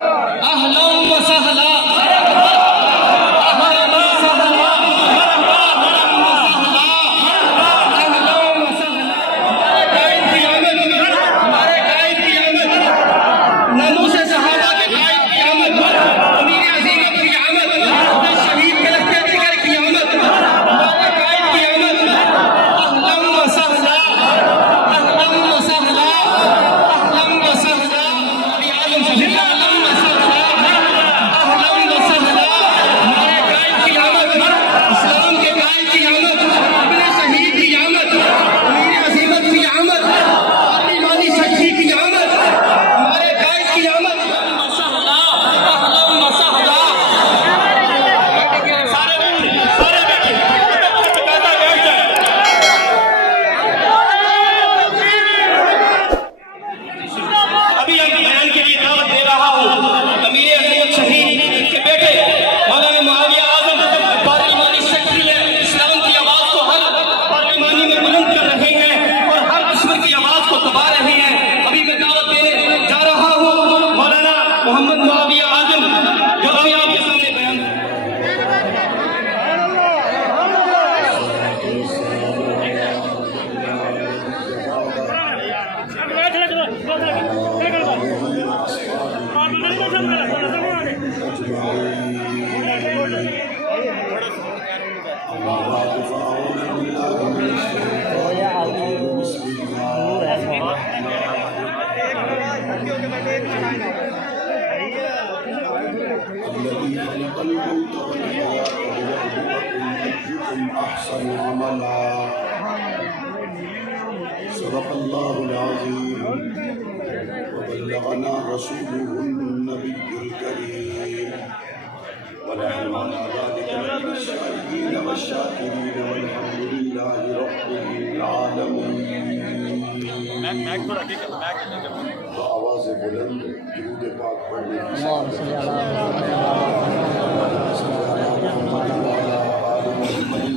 اہلا وسہلا أحسن عملا صدق الله العظيم وبلغنا رسوله النبي الكريم ونحن على ذلك من الشاهدين والشاكرين والحمد لله رب العالمين. آواز بلند درود پاک پڑھنے کی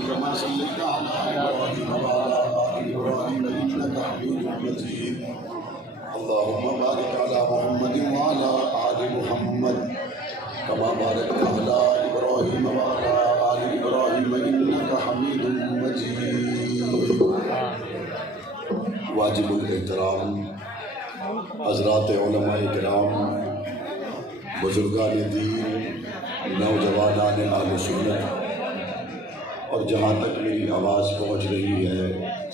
كما صليت على إبراهيم وعلى آل إبراهيم إنك حميد مجيد. اللهم بارك على محمد وعلى آل محمد كما باركت على إبراهيم وعلى آل إبراهيم إنك حميد مجيد. واجب الاحترام حضرات علماء کرام، بزرگان دین، نوجوانان اہل سنت، اور جہاں تک میری آواز پہنچ رہی ہے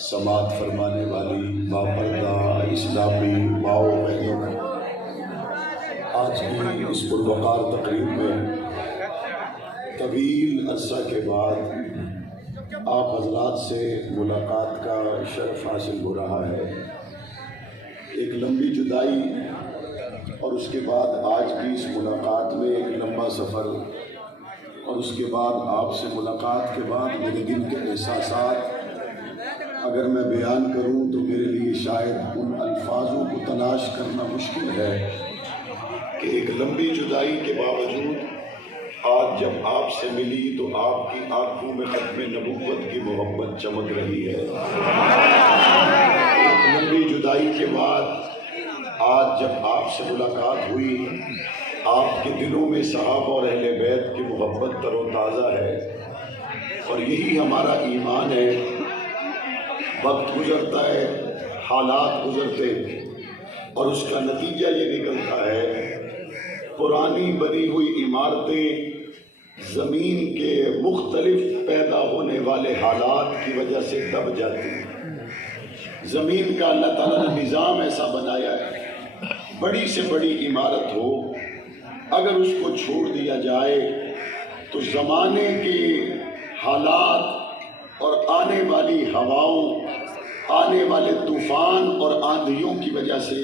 سماعت فرمانے والی باپردہ اسلامی ماؤں بہنوں، آج کی اس پروقار تقریب میں طویل عرصہ کے بعد آپ حضرات سے ملاقات کا شرف حاصل ہو رہا ہے. ایک لمبی جدائی اور اس کے بعد آج کی اس ملاقات میں ایک لمبا سفر، اور اس کے بعد آپ سے ملاقات کے بعد میرے دل کے احساسات اگر میں بیان کروں تو میرے لیے شاید ان الفاظوں کو تلاش کرنا مشکل ہے کہ ایک لمبی جدائی کے باوجود آج جب آپ سے ملی تو آپ کی آنکھوں میں ختم نبوت کی محبت چمک رہی ہے. ایک لمبی جدائی کے بعد آج جب آپ سے ملاقات ہوئی، آپ کے دلوں میں صحابہ اور اہل بیت کی محبت تر و تازہ ہے، اور یہی ہمارا ایمان ہے. وقت گزرتا ہے، حالات گزرتے، اور اس کا نتیجہ یہ نکلتا ہے پرانی بنی ہوئی عمارتیں زمین کے مختلف پیدا ہونے والے حالات کی وجہ سے دب جاتی ہیں. زمین کا اللہ تعالیٰ نے نظام ایسا بنایا ہے، بڑی سے بڑی عمارت ہو، اگر اس کو چھوڑ دیا جائے تو زمانے کے حالات اور آنے والی ہواؤں، آنے والے طوفان اور آندھیوں کی وجہ سے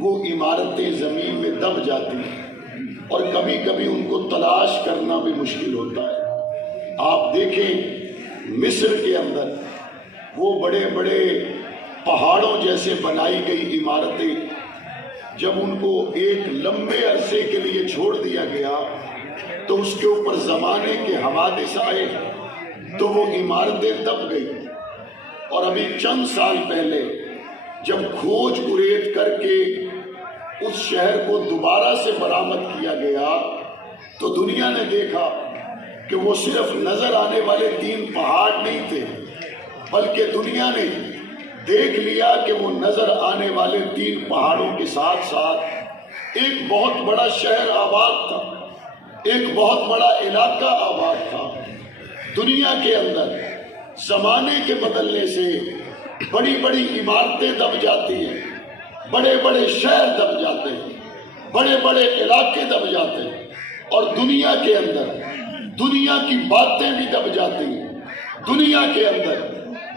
وہ عمارتیں زمین میں دب جاتی ہیں، اور کبھی کبھی ان کو تلاش کرنا بھی مشکل ہوتا ہے. آپ دیکھیں مصر کے اندر وہ بڑے بڑے پہاڑوں جیسے بنائی گئی عمارتیں جب ان کو ایک لمبے عرصے کے لیے چھوڑ دیا گیا تو اس کے اوپر زمانے کے حوادث آئے تو وہ عمارتیں دب گئی. اور ابھی چند سال پہلے جب کھوج کریٹ کر کے اس شہر کو دوبارہ سے برآمد کیا گیا تو دنیا نے دیکھا کہ وہ صرف نظر آنے والے 3 پہاڑ نہیں تھے، بلکہ دنیا نے دیکھ لیا کہ وہ نظر آنے والے 3 پہاڑوں کے ساتھ ساتھ ایک بہت بڑا شہر آباد تھا، ایک بہت بڑا علاقہ آباد تھا۔ دنیا کے اندر زمانے کے بدلنے سے بڑی بڑی عمارتیں دب جاتی ہیں، بڑے بڑے شہر دب جاتے ہیں، بڑے بڑے علاقے دب جاتے ہیں، اور دنیا کے اندر دنیا کی باتیں بھی دب جاتی ہیں، دنیا کے اندر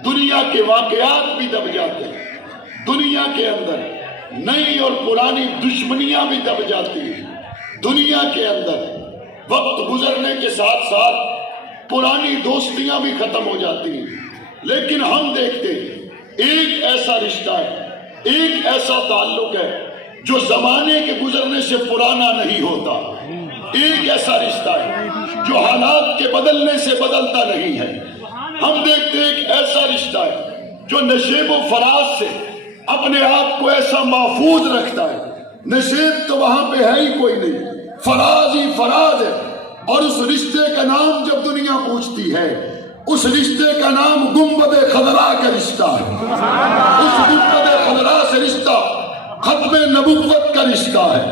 دنیا کے واقعات بھی دب جاتے ہیں، دنیا کے اندر نئی اور پرانی دشمنیاں بھی دب جاتی ہیں، دنیا کے اندر وقت گزرنے کے ساتھ ساتھ پرانی دوستیاں بھی ختم ہو جاتی ہیں۔ لیکن ہم دیکھتے ہیں ایک ایسا رشتہ ہے، ایک ایسا تعلق ہے جو زمانے کے گزرنے سے پرانا نہیں ہوتا، ایک ایسا رشتہ ہے جو حالات کے بدلنے سے بدلتا نہیں ہے۔ ہم دیکھتے ہیں ایک ایسا رشتہ ہے جو نشیب و فراز سے اپنے آپ کو ایسا محفوظ رکھتا ہے، نشیب تو وہاں پہ ہے ہی کوئی نہیں، فراز ہی فراز ہے، اور اس رشتے کا نام جب دنیا پوچھتی ہے، اس رشتے کا نام گنبد خضراء کا رشتہ ہے۔ اس گنبد خضراء سے رشتہ ختم نبوت کا رشتہ ہے۔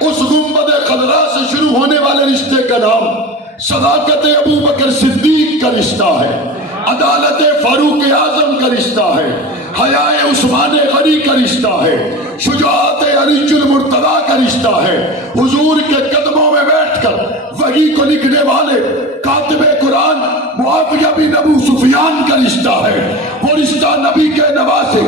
اس گنبد خضراء سے شروع ہونے والے رشتے کا نام صداقت ابو بکر صدیق کا رشتہ ہے، عدالت فاروق اعظم کا رشتہ ہے، حیاء عثمان غنی کا رشتہ ہے، شجاعت علی المرتضیٰ کا رشتہ ہے، حضور کے قدموں میں بیٹھ کر وحی کو لکھنے والے کاتب قرآن معاویہ بن ابو سفیان کا رشتہ ہے، وہ رشتہ نبی کے نواسے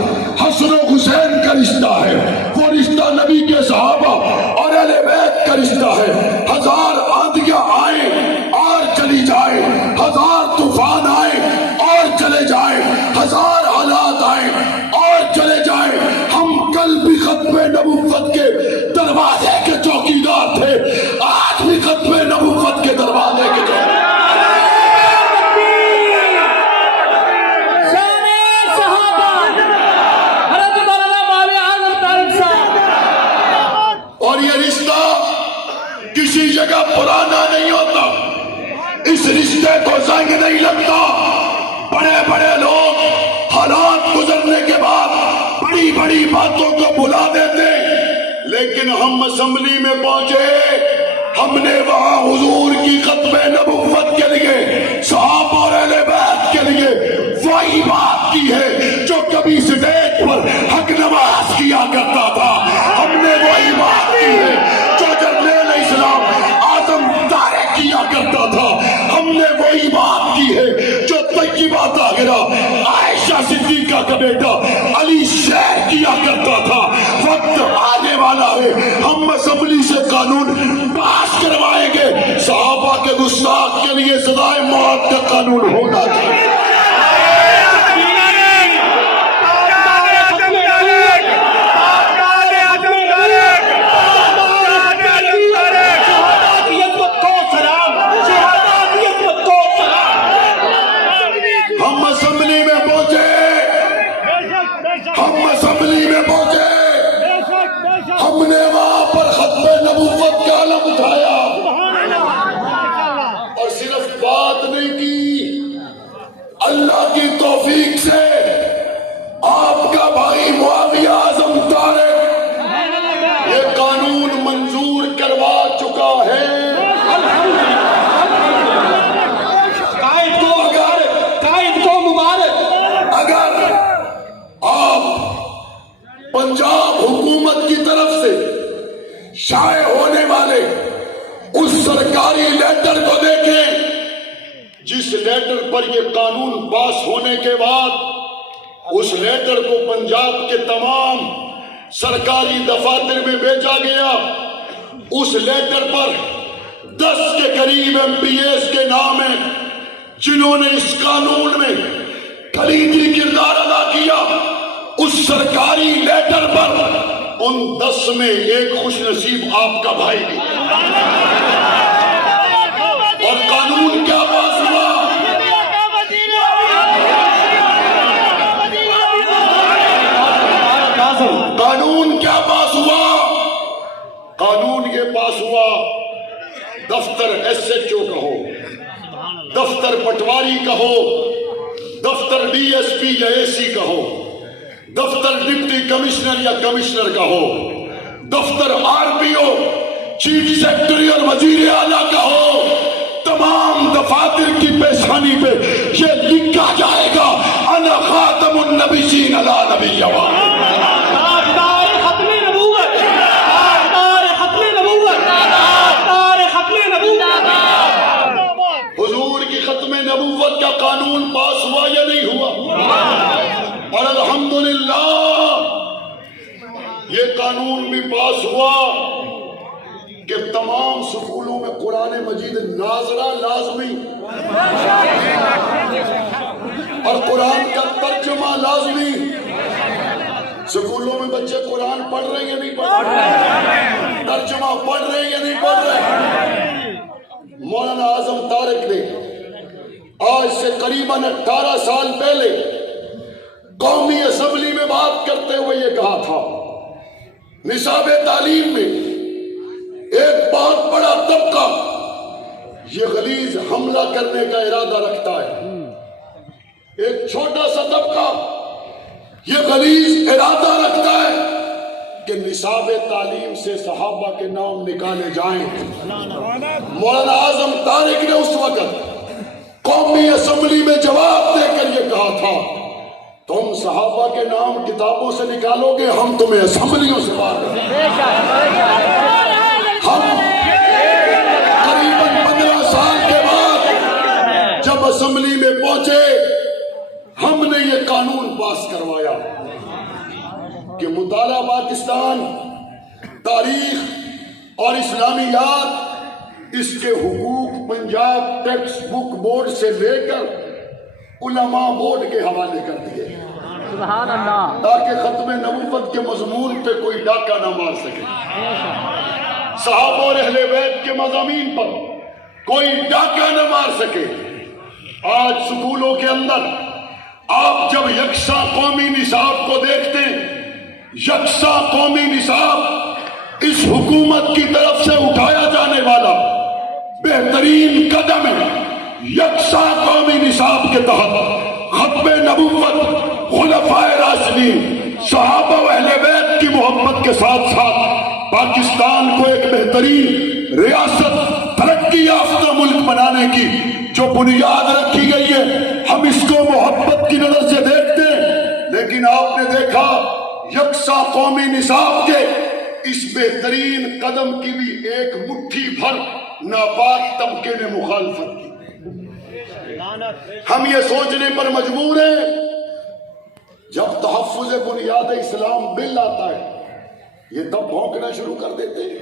حسن و حسین کا رشتہ ہے، وہ رشتہ نبی کے صحابہ اور اہل بیت کا رشتہ ہے۔ ہزار آندیاں آئیں اور چلی جائیں، ہزار طوفان آئیں اور چلے جائیں، ہزار حالات آئیں اور چلے جائیں، ہم کل بھی ختم نبوت کے دروازے کے چوکیدار تھے، آج بھی ختم نبوت کے دروازے کے چوکیدار۔ اور یہ رشتہ کسی جگہ پرانا نہیں ہوتا، اس رشتے کو زنگ نہیں لگتا۔ بڑے بڑے لوگ حالات گزرنے کے بعد بڑی بڑی باتوں کو بلا دیتے، لیکن ہم اسمبلی میں پہنچے، ہم نے وہاں حضور کی ختم نبوت کے لیے، صحابہ اور اہل بیت کے لیے وہی بات کی ہے جو کبھی سٹیج پر حق نواز کیا کرتا تھا۔ ہم نے وہی بات کی ہے جو جرنیل اسلام اعظم طارق کیا کرتا تھا۔ ہم نے وہی بات کی ہے جو طیبہ طاہرہ عائشہ صدیقہ کا بیٹا علی شیر کیا کرتا تھا۔ وقت آنے والا ہے، ہم اسمبلی سے قانون پاس کروائیں گے، صحابہ کے گستاخ کے لیے سزائے موت کا قانون ہونا چاہیے۔ ہم نے وہاں پر ختم نبوت کا علم اٹھایا اور صرف بات نہیں کی، اللہ کی توفیق سے آپ کا بھائی معاویہ اعظم طارق یہ قانون منظور کروا چکا ہے۔ قائد کو مبارک۔ اگر آپ پنجاب حکومت کی طرف سے شائع ہونے والے اس سرکاری لیٹر کو دیکھیں جس لیٹر پر یہ قانون پاس ہونے کے بعد اس لیٹر کو پنجاب کے تمام سرکاری دفاتر میں بھیجا گیا، اس لیٹر پر 10 کے قریب MPs کے نام ہیں جنہوں نے اس قانون میں کلیدی کردار ادا کیا۔ اس سرکاری لیٹر پر ان 10 میں ایک خوش نصیب آپ کا بھائی بھی، اور قانون کیا پاس ہوا؟ قانون کیا پاس ہوا؟ دفتر ایس ایچ او کا ہو، دفتر پٹواری کا ہو، دفتر ڈی ایس پی یا اے سی کا ہو، دفتر ڈپٹی کمشنر یا کمشنر کا ہو، دفتر آر پی او، چیف سیکرٹری اور وزیر اعلیٰ کا ہو، تمام دفاتر کی پیشانی پہ یہ لکھا جائے گا انا خاتم النبیین لا نبی حضور کی ختم نبوت کا قانون پاس ہوا یا نہیں ہوا؟ اور الحمدللہ یہ قانون بھی پاس ہوا کہ تمام سکولوں میں قرآن مجید ناظرہ لازمی اور قرآن کا ترجمہ لازمی۔ سکولوں میں بچے قرآن پڑھ رہے ہیں یا نہیں پڑھ رہے؟ ترجمہ پڑھ رہے ہیں یا نہیں پڑھ رہے؟ مولانا اعظم طارق نے آج سے قریباً 18 سال پہلے قومی اسمبلی میں بات کرتے ہوئے یہ کہا تھا، نصاب تعلیم میں ایک بہت بڑا طبقہ یہ غلیظ حملہ کرنے کا ارادہ رکھتا ہے، ایک چھوٹا سا طبقہ یہ غلیظ ارادہ رکھتا ہے کہ نصاب تعلیم سے صحابہ کے نام نکالے جائیں۔ مولانا اعظم طارق نے اس وقت قومی اسمبلی میں جواب دے کر یہ کہا تھا، تم صحابہ کے نام کتابوں سے نکالو گے، ہم تمہیں اسمبلیوں سے باہر کریں گے۔ ہم قریباً 15 سال کے بعد جب اسمبلی میں پہنچے، ہم نے یہ قانون پاس کروایا کہ مطالعہ پاکستان، تاریخ اور اسلامیات، اس کے حقوق پنجاب ٹیکسٹ بک بورڈ سے لے کر علماء بورڈ کے حوالے کر دیے، سبحان اللہ، تاکہ ختم نبوت کے مضمون پہ کوئی ڈاکہ نہ مار سکے، صحابہ اور اہل بیت کے مضامین پر کوئی ڈاکہ نہ مار سکے۔ آج سکولوں کے اندر آپ جب یکساں قومی نصاب کو دیکھتے ہیں، یکساں قومی نصاب اس حکومت کی طرف سے اٹھایا جانے والا بہترین قدم ہے۔ یکساں قومی نصاب کے تحت ختم نبوت، خلفائے راشدین، صحابہ و اہل بیت کی محبت کے ساتھ ساتھ پاکستان کو ایک بہترین ریاست، ترقی یافتہ ملک بنانے کی جو بنیاد رکھی گئی ہے، ہم اس کو محبت کی نظر سے دیکھتے ہیں۔ لیکن آپ نے دیکھا یکساں قومی نصاب کے اس بہترین قدم کی بھی ایک مٹھی بھر ناپاک طبقے نے مخالفت کی۔ ہم یہ سوچنے پر مجبور ہیں، جب تحفظ بنیاد اسلام بل آتا ہے یہ تب بھونکنا شروع کر دیتے ہیں